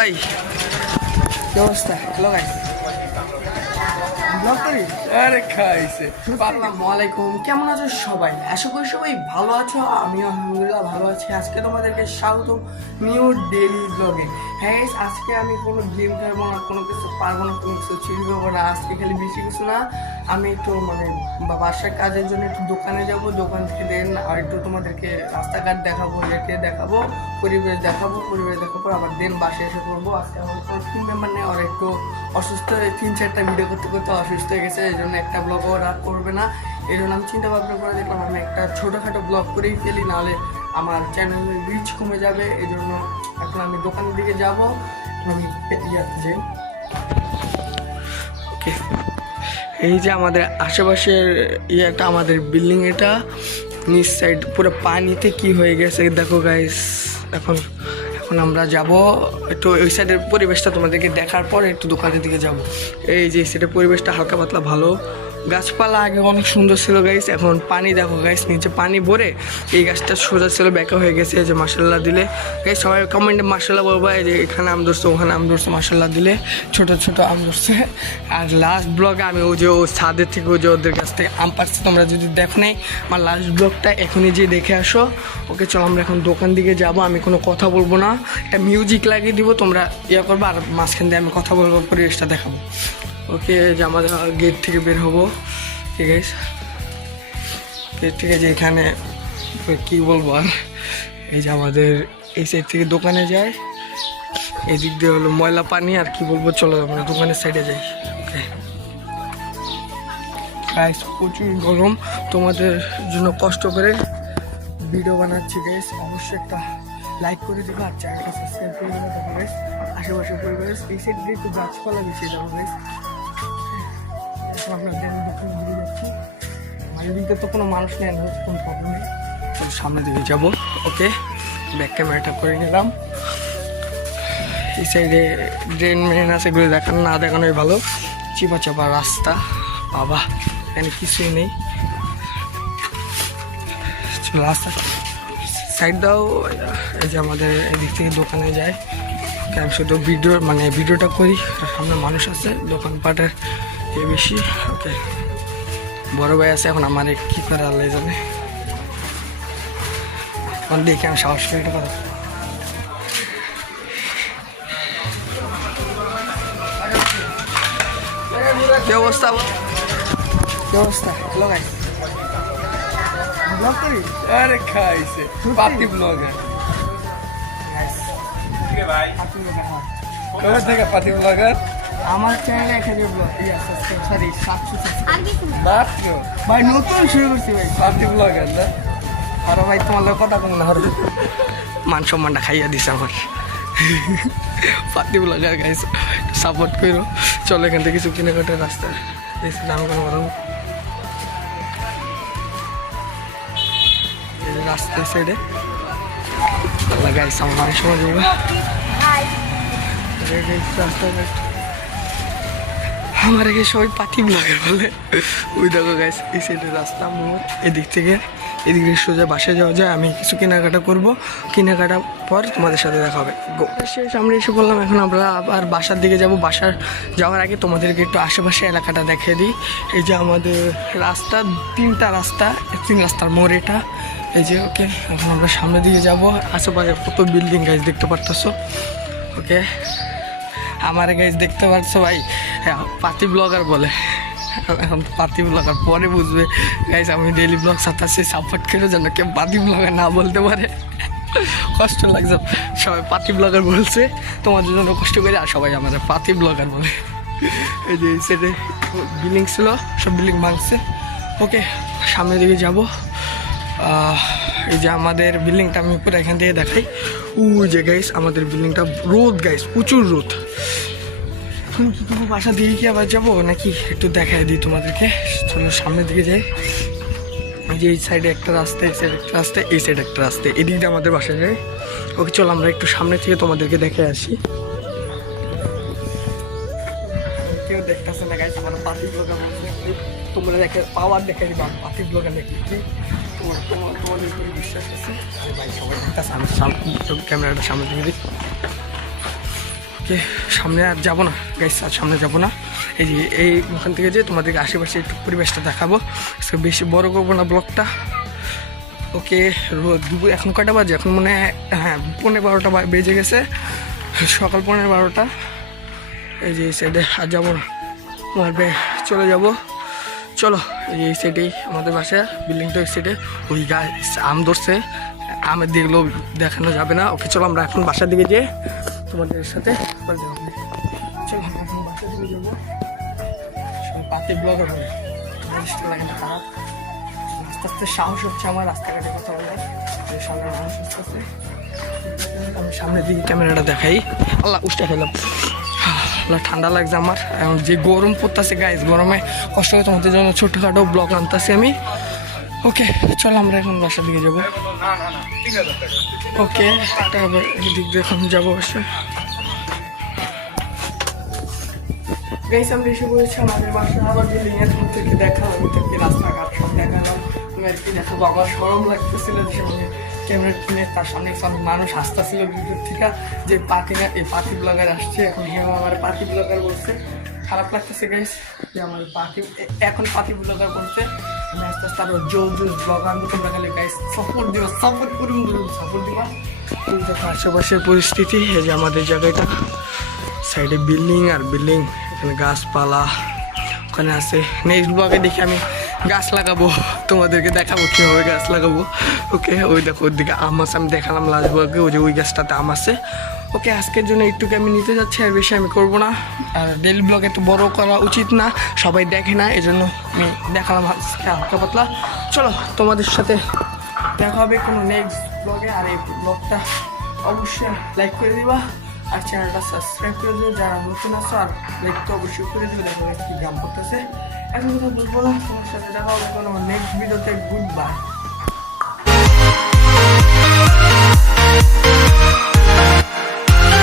ভাই, কি অবস্থা? হ্যালো গাইস, ব্লগ করি। আরে খাইছে। আসসালামু আলাইকুম, কেমন আছো সবাই? আশা করি সবাই ভালো আছো। আমিও আলহামদুলিল্লাহ ভালো আছি। আজকে তোমাদেরকে স্বাগতম নিউ ডেইলি ব্লগে। হ্যাঁ guys, আজকে আমি কোনো গেম খেলবো না, কোনো কিছু পারবো না, কোনো কিছু চিল করবো না। আজকে খালি বেশি কিছু না, আমি একটু মানে বাসার কাজের জন্য একটু দোকানে যাব, দোকান থেকে দেন আর একটু তোমাদেরকে রাস্তাঘাট দেখাবো, একে দেখাবো, পরিবেশ দেখাবো, আবার দেন বাসায় এসে করবো। আজকে আমার কোনো টিম মেম্বার নেই, আর একটু অসুস্থ হয়ে 3-4টা ভিডিও করতে করতে অসুস্থ হয়ে গেছে, এই জন্য একটা ব্লগও রাত করবে না। এই জন্য আমি চিন্তা ভাবনা করে দেখলাম আমি একটা ছোটোখাটো ব্লগ করেই ফেলি, নাহলে আমার চ্যানেলের রিচ কমে যাবে। এই জন্য এখন আমি দোকানের দিকে যাবো। আমি ইয়াতে যাই। ওকে, এই যে আমাদের আশেপাশের ইয়েটা, আমাদের বিল্ডিং, এটা নিচ সাইড পুরো পানিতে কি হয়ে গেছে দেখো গাইস। এখন আমরা যাব একটু ওই সাইডের পরিবেশটা তোমাদেরকে দেখার পর একটু দোকানের দিকে যাব। এই যে সাইডের পরিবেশটা হালকা পাতলা ভালো, গাছপালা আগে অনেক সুন্দর ছিল গাইস, এখন পানি দেখো গাইস, নিচে পানি ভরে এই গাছটা সোজা ছিল, ব্যাকা হয়ে গেছে। এই যে মাশাল্লাহ দিলে গাইস, সবাই কমেন্টে মাশাল্লাহ বলবো। এই যে এখানে আম ধরছে, ওখানে আম ধরছে, মাশাল্লাহ দিলে ছোট ছোট আম ধরছে। আর লাস্ট ব্লগে আমি ওই যে ও ছাদের থেকে ওই যে ওদের কাছ থেকে আম পাচ্ছি, তোমরা যদি দেখো নাই আমার লাস্ট ব্লগটা এখনই যে দেখে আসো। ওকে চলো, আমরা এখন দোকান দিকে যাব। আমি কোনো কথা বলবো না, একটা মিউজিক লাগিয়ে দিব, তোমরা ইয়ে করবো, আর মাঝখান দিয়ে আমি কথা বলবো, পরিবেশটা দেখাবো। ওকে, যে আমাদের গেট থেকে বের হবো, ঠিক আছে? গেট থেকে যে এখানে কী বলবো আর, এই যে আমাদের এই সাইড থেকে দোকানে যায়, এদিক দিয়ে হলো ময়লা পানি, আর কি বলবো, চলো আমরা দোকানের সাইডে যাই। ওকে গাইস, প্রচুর গরম, তোমাদের জন্য কষ্ট করে ভিডিও বানাচ্ছি গাইস। অবশ্যই একটা লাইক করে দেবো আর চ্যানেলটা সাবস্ক্রাইব করে দেবো। দেখো গাইস, আশেপাশের পরিবেশ এই সাইড দিয়ে একটু গাছপালা বেশি যাবো গাইস। আমরা দোকান ঘুরে যাচ্ছি, এদিকে তো কোনো মানুষ নেই, কোনো প্রবলেম নেই। চলো সামনের দিকে যাবো। ওকে, ব্যাক ক্যামেরাটা করে নিলাম। এই সাইডে ড্রেন মেন আছে, এগুলো দেখানো না দেখানোই ভালো। চিপা চাপা রাস্তা, বাবা এখানে কিছুই নেই। চলো রাস্তা সাইড দাও। এই যে আমাদের এদিক থেকে দোকানে যায়, আমি শুধু ভিডিওটা করি, সামনে মানুষ আছে, দোকানপাটের এ বেশি। ওকে, বড় ভাই আছে, এখন আমার কী করে আল্লাহ জানে। এখন দেখি আমি সাহস করে এটা কথা। কি অবস্থা? কি অবস্থা? হ্যালো গাইস, ব্লগ করি। আরে খাইছে পাতি ব্লগার ভাই, কোথা থেকে পাতি ব্লগার? আমার চ্যানেলে 1000 ব্লগ সরি 700 ভাই, নতুন শুরু করছি ভাই, পাতি ব্লগার না। আরে ভাই, তোমার লোক কথা কম না, মান সম্মানটা খাইয়া দিছে আমার। পাতি ব্লগার গাইছে, সাপোর্ট করো। চলো এখান থেকে কিছু কেনাকাটার রাস্তা বেশি দাম কোনো বলো, রাস্তার সাইডে গাইস আমার অনেক সময় যাবে। আমার এখানে সবাই পাতি ব্লগার বলে। ওই দেখো গাইস, এই সাইডের রাস্তা মোড়, এদিক থেকে সোজা বাসায় যাওয়া যায়। আমি কিছু কেনাকাটা করবো, কেনাকাটা পর তোমাদের সাথে দেখা হবে। শেষ আমরা এসে বললাম, এখন আমরা আবার বাসার দিকে যাব। বাসার যাওয়ার আগে তোমাদেরকে একটু আশেপাশে এলাকাটা দেখিয়ে দিই। এই যে আমাদের রাস্তা, 3টা রাস্তা, 3 রাস্তার মোড় এটা। এই যে ওকে, এখন আমরা সামনের দিকে যাবো। আশেপাশে কত বিল্ডিং গাইস দেখতে পারতেছো। ওকে, আমার গাইস দেখতে পাচ্ছ ভাই, হ্যাঁ পাতি ব্লগার বলে। এখন পাতি ব্লগার পরে বুঝবে গাইস, আমি ডেইলি ব্লগ সাথে সাপোর্ট করে যেন কেউ পাতি ব্লগার না বলতে পারে। কষ্ট লাগছে, সবাই পাতি ব্লগার বলছে, তোমাদের জন্য কষ্ট করে, আর সবাই আমাদের পাতি ব্লগার বলে। এই যে এই সাইডে বিল্ডিং ছিল, সব বিল্ডিং ভাঙছে। ওকে, সামনের দিকে যাব। এই যে আমাদের বিল্ডিংটা আমি পুরো এখান থেকে দেখাই। ওই যে গাইস আমাদের বিল্ডিংটা, রোদ গাইস, প্রচুর রোদ। এখন কি করবো, বাসা দিকে কি আবার যাবো নাকি একটু দেখাই দিই তোমাদেরকে। চলো সামনের দিকে যাই। এই যে এই সাইডে একটা রাস্তা, এই সাইডে একটা রাস্তা, এই সাইডে একটা রাস্তা, এদিক দিয়ে আমাদের বাসা যায়। ওকে চলো আমরা একটু সামনে থেকে তোমাদেরকে দেখে আসি। কেউ দেখতেছে না গাইস, আমার পাতি ব্লগার, তোমরা দেখে পাওয়ার দেখে দিবা, পাতি ব্লগার দেখি তোমাদের উপরে বিশ্বাস আছে। ভাই সবাই দেখতেছে, আমি ক্যামেরাটা সামনে থেকে দিই। ওকে সামনে আর যাবো না গাইস, আর সামনে যাবো না। এই যে এই ওখান থেকে যে তোমাদেরকে আশেপাশে একটু পরিবেশটা দেখাবো, আজকে বেশি বড় করবো না ব্লগটা। ওকে দুপুর এখন কটা বাজে, এখন মনে হয় হ্যাঁ 11:30 বেজে গেছে, সকাল 11:30। এই যে এই সাইডে আর যাবো না, মারবে চলে যাব। চলো এই সাইডেই আমাদের বাসা, বিল্ডিংটা ওই সাইডে। ওই গাছ আম ধরছে, আমের দিকগুলো দেখানো যাবে না। ওকে চলো আমরা এখন বাসার দিকে যেয়ে তোমাদের সাথে চলো আমরা এখন বাসার দিকে যাবো। পাতি ব্লগার বলে লাগে না খারাপ, আস্তে আস্তে সাহস হচ্ছে আমার রাস্তাঘাটে কথা বলে, সামনে মানুষ আসতেছে। আমি সামনের দিকে ক্যামেরাটা দেখাই। আল্লাহ উষ্টা খেলাম, আল্লাহ ঠান্ডা লাগছে আমার। এখন যে গরম পড়তেছে গাইস, গরমে কষ্ট করে তোমাদের জন্য ছোটোখাটো ব্লগ আনতেছি আমি। ওকে চলো আমরা এখন বাসার দিকে যাবো। ওকে তারপর এদিক দিয়ে এখন যাবো অবশ্যই। গাইস আমরা এসে বলেছি আমাদের বাসা, আবার বিল্ডিংয়ের থেকে দেখালাম, ওইটাকে রাস্তাঘাট সব দেখালাম। তুমি আর কি দেখো, বাবার সরম লাগতেছিল যে সামনে ক্যামেরা কিনে তার সামনে সব মানুষ হাসতেছিল ভিতর থেকে যে এই পাতি ব্লগার আসছে। এখন আমার পাতি ব্লগার বলছে, খারাপ লাগতেছে গাইস যে আমার এখন পাতি ব্লগার বলছে। আমি আস্তে আস্তে আরো জোর ব্লগ আনবো, তোমরা খালি গাইস সাপোর্ট দিবা, সাপোর্ট করুন, সাপোর্ট দিবা। এই দেখো আশেপাশের পরিস্থিতি, এই যে আমাদের জায়গাটা সাইডে বিল্ডিং আর বিল্ডিং, এখানে গাছপালা ওখানে আছে। নেক্সট ব্লগে দেখি আমি গাছ লাগাবো, তোমাদেরকে দেখাবো কীভাবে গাছ লাগাবো। ওকে ওই দেখো ওর দিকে আম আছে, আমি দেখালাম লাস্ট ব্লগে, ওই যে ওই গাছটাতে আম আছে। ওকে আজকের জন্য একটুকে আমি নিতে যাচ্ছি, আর বেশি আমি করবো না। আর ডেইলি ব্লগে তো বড় করা উচিত না, সবাই দেখে না, এই জন্য আমি দেখালাম হালকা পাতলা। চলো তোমাদের সাথে দেখা হবে কোনো নেক্সট ব্লগে। আর এই ব্লগটা অবশ্যই লাইক করে দিবা, আর চ্যানেলটা সাবস্ক্রাইব করে দিও যারা নতুন আছো, আর লাইক তো অবশ্যই করে দিও। দেখো কি গ্রাম করতেছে, এখন কথা বলবো না, তোমার সাথে দেখা হবে কোনো নেক্সট ভিডিওতে। Good bye.